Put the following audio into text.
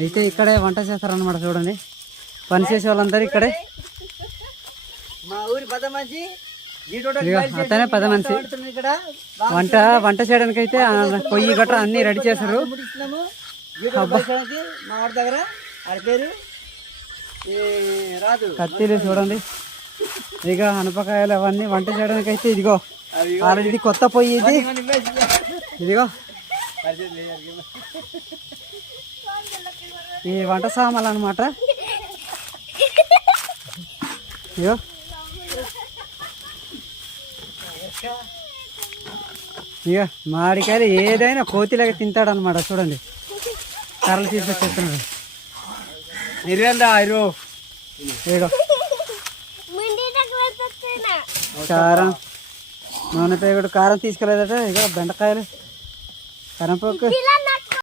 అయితే ఇక్కడే వంట చేస్తారన్నమాట. చూడండి, పని చేసే వాళ్ళందరూ ఇక్కడే. మా ఊరి పెద్ద మనిషి అతనే పెద్ద మనిషి. వంట చేయడానికి అయితే పొయ్యి గట్రా అన్ని రెడీ చేశారు. మా వాడి దగ్గర ఆడ పేరు రాదు. కత్తిలు చూడండి, ఇక అనపకాయలు అవన్నీ వంట చేయడానికి అయితే ఇదిగో ఆల్రెడీ కొత్త పొయ్యి ఇది. ఇదిగో ఈ వంట సామాన్లు అనమాట. ఇగో ఇక మామిడికాయలు ఏదైనా కోతిలాగా తింటాడు అనమాట. చూడండి, కర్రలు తీసుకొచ్చేస్తున్నాడు. ఏడో కారం, నూనె పేగుడు కారం తీసుకెళ్ళేదట. ఇక బెండకాయలు, కరంపొక్కు,